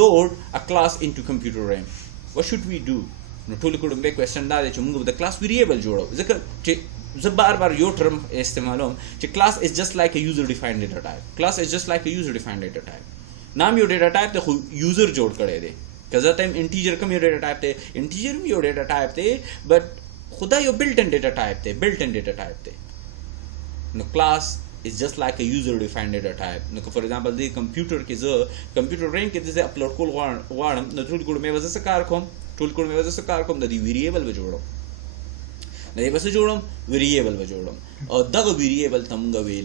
load a class into computer RAM what should we do no tole ko dumbe question da de chum the class variable jodo zakar जब बार यो टर्म इस्तेमाल हो कि class is just like a user defined data type नाम यो data type तो user जोड़ करे दे कज़ा time integer कम यो data type थे integer में यो data type थे but खुदा यो built in data type थे no class is just like a user defined data type no for example the computer RAM के जैसे upload कोल वार्म no tool कोड में वजह से कार कोम द variable बजोड़ो नहीं बस जोड़म वेरिएबल बजोड़म और दग वेरिएबल तमंगा वे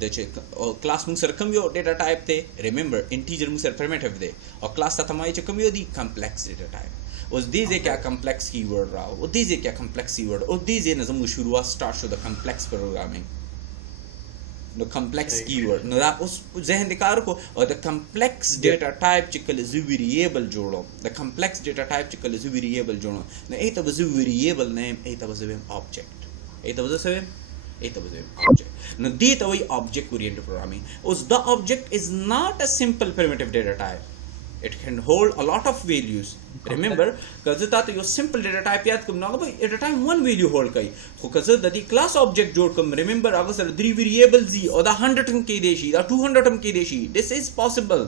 देचे और क्लास मुंग सर कम यो डेटा टाइप थे रिमेंबर इंटीजर मुंग सर प्रिमिटिव दे और क्लास ता तमाई च कम यो दी कॉम्प्लेक्स डेटा टाइप उस दीजे क्या कॉम्प्लेक्स कीवर्ड रहा और दीजे क्या कॉम्प्लेक्स कीवर्ड और दीजे नजम शुरुआत start show the complex programming the complex keyword no da us zehn dikar ko or the complex data type chikal is variable jodo the complex data type chikal is variable jodo na eta was variable name eta was object no data way object oriented programming us the object is not a simple primitive data type it can hold a lot of values. Remember کزه تاسو یو simple data type یاد کوم نو به at a time one value hold کوي خو کزه د دې class object جوړ کوم remember هغه سره 3 variables دي او دا 100 هم کې دي شي دا 200 هم کې دي شي this is possible.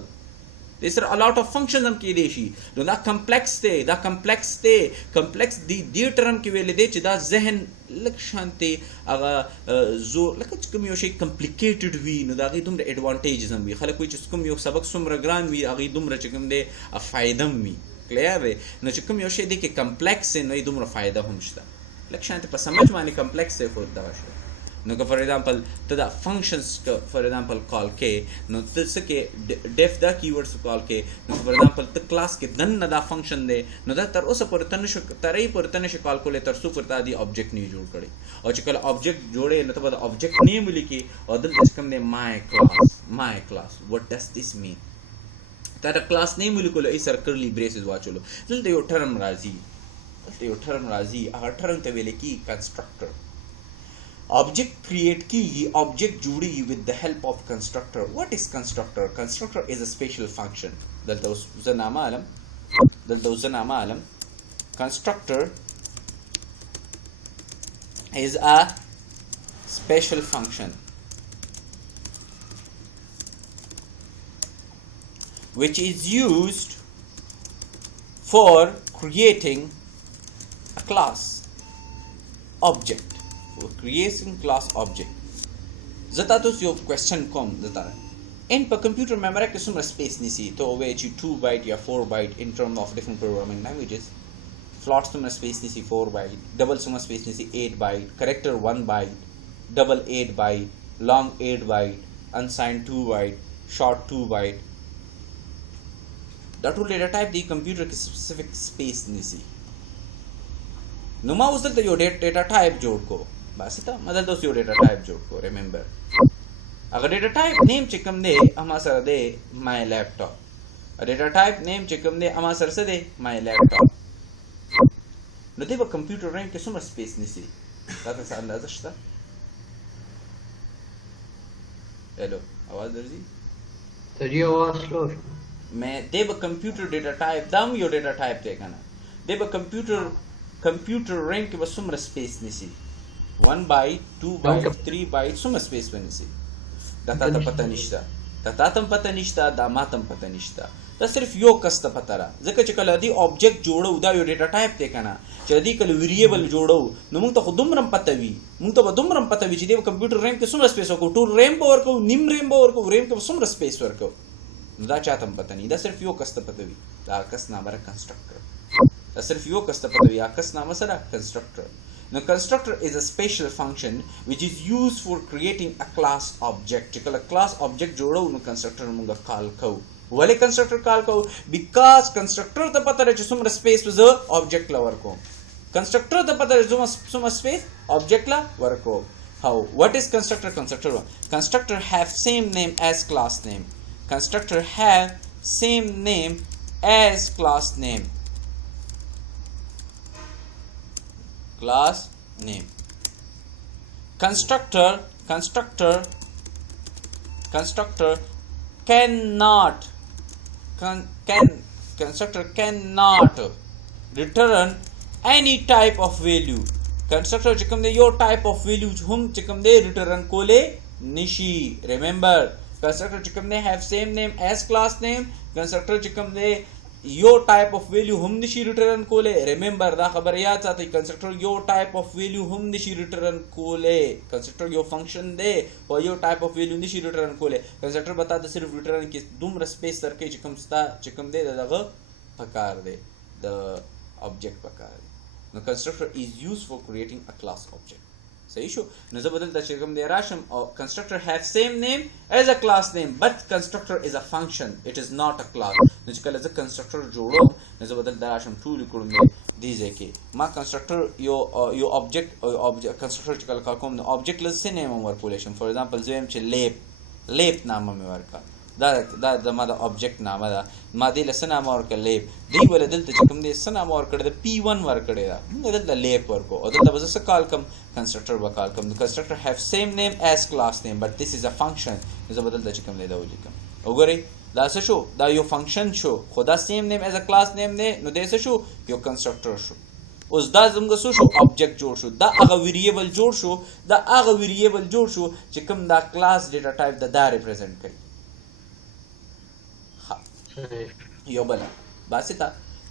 There are a lot of functions هم کې دي شي نو دا complex دی complex دی term کې ویل دي چې دا ذهن لک شانتي هغه زو لکه کوم یو شی complicated وي نو دا غي دومره advantages هم وي خلک وي چې کوم یو سبق څومره ګران وي هغه دومره چې کوم دی فائدہ هم وي کلیئر دی نو چې کوم یو شی دی کې complex نو یې دومره فائدہ هم شته لک شانتي په سمجھ باندې complex دی خو دا شو نو که فار ایگزامپل ته دا فنکشنز که فار ایگزامپل کال کې نو ته څه کې ډیف دا کیورډز کال کې نو فار ایگزامپل ته کلاس کې دننه دا فنکشن دی نو دا تر اوسه پورې ته نشو کال کولی تر څو پورې تا دې آبجیکټ نه جوړ کړی او چې کله آبجیکټ جوړې نو ته به د آبجیکټ نیم ولیکې او دلته چې کوم دی مای کلاس وټ ډز دس مین تا د کلاس نیم ولیکلو ای سر کرلی بریسز واچولو دلته یو ټرم راځي هغه ټرم ته ویل کېږي کنسټرکټر object create key object judi with the help of constructor. What is constructor? Constructor is a special function. Constructor is a special function which is used for creating a class object. Creating class object. Zata to your question com zata. In per computer memory ke sumra space nisi to which 2 byte ya 4 byte in terms of different programming languages. Float sumra space nisi 4 byte, double sumra space nisi 8 byte, character 1 byte, double 8 byte, long 8 byte, unsigned 2 byte, short 2 byte. That will data type the computer ke specific space nisi. Numa usal the your data type jod ko बस था मतलब दोस्तों data type जोड़ को remember अगर data type name चिकम दे हमारा सर दे my laptop data type name चिकम दे हमारा सर से दे माय लैपटॉप नते वो कंप्यूटर रैम के सुमर स्पेस निसी ताकि सा अंदाज़ा शता हेलो आवाज़ दर्जी तेरी आवाज़ स्लो मैं देव कंप्यूटर डेटा टाइप दाम यो डेटा टाइप देखा ना देव कंप्यूटर रैम के बस सुमर स्पेस निसी 1 byte 2 byte 3 byte suma space बनसी दाता पता निश्ता दाता पता निश्ता दामातम पता निश्ता دا صرف یو کس ته پته را ځکه چې کله دی آبجیکټ جوړو دا یو ډیټا ټایپ دی کنه چې دی کله ویریبل جوړو نو موږ ته خو دومره پته وي چې دی کمپیوټر ریم کې څومره سپیس ورکو ټول ریم به ورکو نیم ریم به ورکو ریم کې څومره سپیس ورکو نو دا چاته پته نه دا صرف یو کس ته پته وي دا کس نامه کنسټرکټر دا صرف یو کس ته پته وي دا کس نامه سره کنسټرکټر. Now constructor is a special function which is used for creating a class object. Chikala class object jodo no constructor munga call ko. Wale constructor call ko because constructor ta pata re sumra space was a object la work ko. Constructor ta pata re sumra space object la work ko. How? What is constructor? Constructor have same name as class name. Constructor have same name as class name. Class name. Constructor cannot return any type of value. Constructor chikam de your type of value hum chikam de return kole nishi. Remember constructor chikam de have same name as class name. Constructor chikam de yo type of value हम निशी रिटर्न कोले रिमेंबर दा खबर याद साथ ही कंस्ट्रक्टर यो type of value हम निशी रिटर्न कोले कंस्ट्रक्टर यो फंक्शन दे और यो type of value Nishi रिटर्न कोले कंस्ट्रक्टर बता दे सिर्फ रिटर्न की दुम स्पेस सरके चिकम दे दगा पकार दे द ऑब्जेक्ट पकार दे no constructor is used for creating a class object सही शो नजर बदलता चिकम दे राशम और constructor have same name as a class name but constructor is a function it is not a class नजकल एज अ कंस्ट्रक्टर जोड़ो नजर बदलता राशम टू लिखुम दे दीजे के मा कंस्ट्रक्टर यो ऑब्जेक्ट कंस्ट्रक्टर चिकल का कोम ऑब्जेक्ट लेस से नेम वर्कुलेशन फॉर एग्जांपल जेम चे लेप नाम में वर्का da ma da object nama da ma de lesana ma or ka lep di wala dal chikam de sana ma or kada p1 war kada da dal da lep war ko odal da bas call come constructor ba call come the constructor have same name as class name but this is a function is badal da chikam de da wajikam ogore دا څه شو دا یو فنکشن شو خو دا سیم نیم ایز ا کلاس نیم دی نو دی څه شو یو کنسټرکټر شو اوس دا زموږ څه شو آبجیکټ جوړ شو دا هغه ویریبل جوړ شو دا هغه ویریبل جوړ شو چې کوم دا کلاس ډیټا ټایپ دا ریپرزینټ کوي یو بل باسطه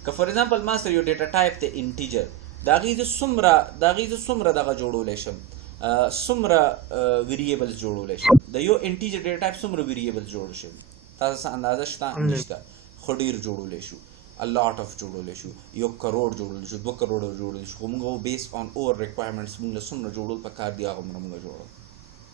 که فور ایگزامپل ما سره یو ډیټا ټایپ ته انټیجر دا غي د څومره دغه جوړولای شم څومره ویریبلز جوړولای شم د یو انټیجر ډیټا ټایپ څومره ویریبلز جوړ شي تاسو اندازه شته نشته خو ډیر جوړولای شو a lot of جوړولای شو 1 کروڑ جوړولای شو 2 کروڑ جوړولای شو موږ بیس آن اور ریکوایرمنټس موږ څومره جوړول پکار دی هغه موږ جوړو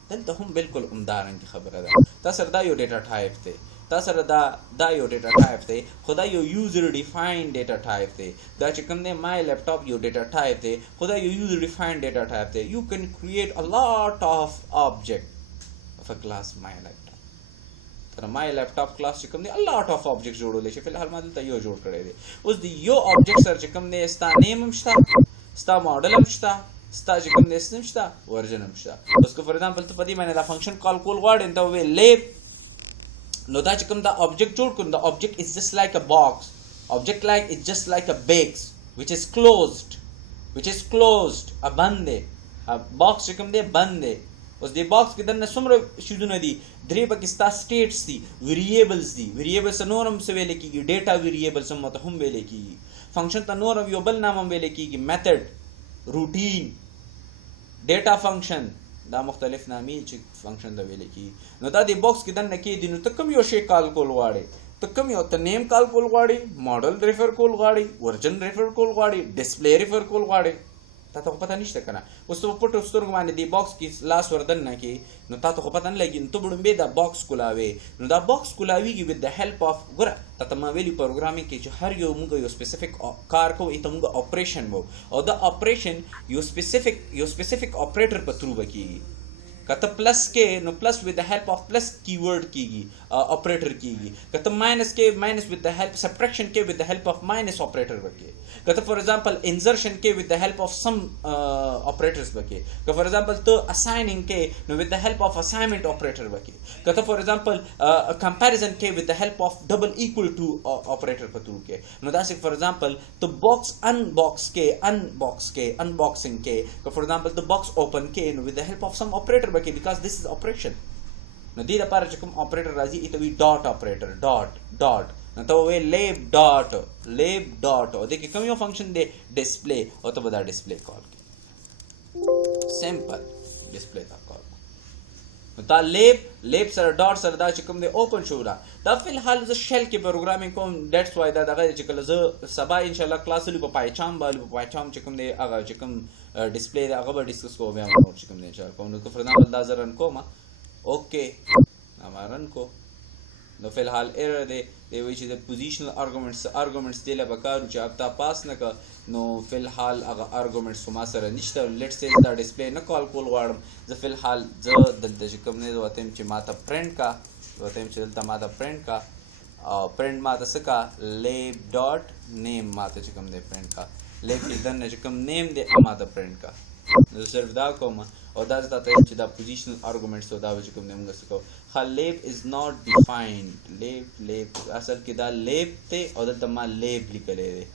دلته هم بالکل عمدارنګ خبره ده تاسو دا یو ډیټا ټایپ دی تاسو دا یو ډیټا ټایپ دی خدای یو یوزر ډیفاینډ ډیټا ټایپ دی دا چې کوم دی مای لیپټاپ یو ډیټا ټایپ دی خدای یو یوزر ډیفاینډ ډیټا ټایپ دی یو کین کریټ ا lot of object of a class my laptop تر مای لیپټاپ کلاس چې کوم دی ا lot of objects جوړولای شي فلحال ما دلته یو جوړ کړی دی اوس دی یو object سره چې کوم دی ستا نیم هم شته ستا ماډل هم شته ستا چې کوم دی سم شته ورژن هم شته اوس که فور ایگزامپل ته په دې باندې دا فنکشن کال کول غواړې نو ته ووایې لیب نو دا چې کوم دا object جوړ کړو دا object is just like a box object like it's just like a box which is closed بند دی box چې کوم دی بند دی اوس دې باکس کې دنه څومره شیزونه دي درې پکې ستا سټیټس دي ویریبلز نور هم څه ویلی کېږي ډیټا ویریبلز هم ورته هم ویلی کېږي فنکشن ته نور یو بل نام هم ویلی کېږي میتھډ روټین ډیټا فنکشن دا مختلف نامې چې فنکشن ته ویلی کېږي نو دا دې باکس کې دنه کېدي نو ته کوم یو شی کال کول غواړې ته کوم یو ته نیم کال کول غواړې ماډل ریفر کول غواړې ورژن ریفر کول غواړې ډسپلی ریفر کول غواړې تا ته خو پته نشته که نه اوس ته په پټو سترګو باندې دې باکس کې لاس وردننه کې نو تا ته خو پته نه لګي نو ته به ډومبې دا باکس کولاوې نو دا باکس کولاویږي وت د هیلپ آف ګوره تا ته ما ویلي پروګرامینګ کې چې هر یو موږ یو سپیسیفیک کار کوو ته موږ اپریشن وو او دا اپریشن یو سپیسیفیک اپریټر په تھرو به کېږي که ته پلس کې نو پلس وت د هیلپ آف پلس کیورډ کېږي اپریټر کېږي که ته ماینس کې ماینس وت د هیلپ سبټریکشن کې وت د هیلپ آف ماینس اپریټر به کې که ته فور ایگزامپل انزرشن کې وت د هیلپ آف سم اپریټرز به کې که فور ایگزامپل ته اسایننګ کې نو وت د هیلپ آف اساینمنټ اپریټر به کې که ته فور ایگزامپل کمپیریزن کې وت د هیلپ آف ډبل ایکول ټو اپریټر په تھرو کې نو داسې فور ایگزامپل ته باکس انباکسنګ کې که فور ایگزامپل ته باکس اوپن کې نو وت د هیلپ آف سم اپریټر به کې بیکاز دس از اپریشن نو دې لپاره چې کوم اپریټر راځي ته وی ډاټ اپریټر ډاټ نو ته وې لیب ډاټ او دې کې کوم یو فنکشن دی ډسپلی او ته به دا ډسپلی کال کې سمپل ډسپلی تا کال نو تا لیب سره ډاټ سره دا چې کوم دی اوپن شو دا فی الحال زه شیل کې پروګرامینګ کوم دیټس وای دا دغه چې کله زه سبا ان شاء الله کلاس لرو په پایچام چې کوم دی هغه چې کوم ډسپلی دا هغه به ډسکس کوو بیا نو چې کوم دی ان شاء الله کوم نو فور ایگزامپل دا زه رن کوم اوکې ما رن کو نو فی الحال ایرر دی وایي چې د پوزیشنل ارګومنټس دی له بکارو چې اب تا پاس نه که نو فی الحال هغه ارګومنټس ما سره نشته لیټ سې دا ډسپلی نه کال کول غواړم زه فی الحال زه دلته چې کوم دی ورته یم چې ما ته پرنټ کا او پرنټ ما ته څه کا لیب ډاټ نیم ما ته چې کوم دی پرنټ کا لیب کې دننه چې کوم نیم دی ما ته پرنټ کا نو صرف دا کوم او دا ته چې دا پوزیشنل ارګومنټس او دا چې کوم دی موږ څه کوو لیب از ناٹ ډیفاینډ لیب اصل کې دا لیب ته او دلته ما لیب لیکلی دی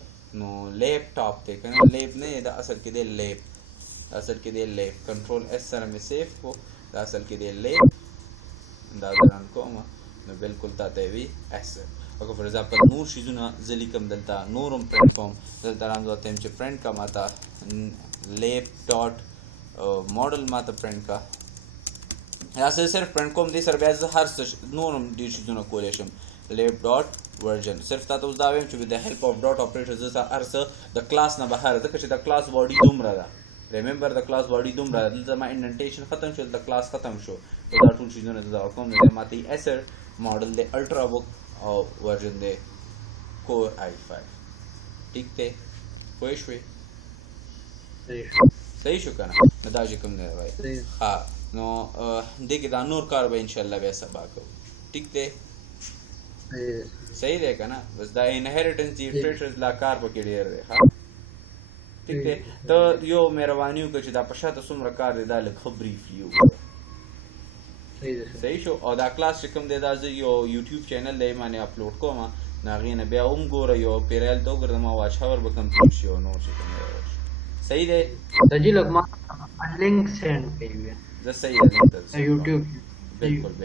نو لیپ ټاپ دی که نه لیب نه دا اصل کې دی لیب کنټرول اس سره مې سیف کو دا اصل کې دی لیب دا رن کوم نو بالکل تا ته وي اس او فور ایگزامپل نور شیزونه زه لیکم دلته نور هم پرنټ کوم دلته راځم چې پرنټ کا ماته لیب ډاټ ماډل ماته پرنټ کا یا صرف پرنټ کوم دې سره بیا زه هر څه نور هم ډېر شیزونه کولی شم لیب ډاټ ورژن صرف تا ته اوس دا وایم چې with the help of dot operator زه هر څه د کلاس نه بهر ځکه چې د کلاس باډي دومره ده ریممبر د کلاس باډي دومره ده دلته ما انډنټیشن ختم شو د کلاس ختم شو دا ټول شیزونه زه کوم دی ماته ایسر ماډل دی الټرا بک او ورژن دی کور i5 ٹھیک دی پوه شوې صحیح شو که نه نو دا چې کوم دی وایي ها نو دې کې دا نور کار به انشاءالله بیا سبا کوو ټیک دی صحیح دی که نه بس دا انهریټنس دی ټریټرز لا کار پکې ډېر دی ها ټیک دی ته یو مهرباني وکړه چې دا په شاته څومره کار دی دا لږ ښه بریفلی وکړه صحیح ده سر. صحیح شو. او دا کلاس چې کوم دی دا زه یو یوټیوب چینل دی باندې اپلوډ کوم نو هغې نه بیا هم ګوره یو پیریل ته وګرځم او واچ هاور به کمپلیټ شي او نور چې کوم دی راشي. صحیح دی. سر جی لږ ما لینک سینډ کوي زه صحیح دی یوټیوب بالکل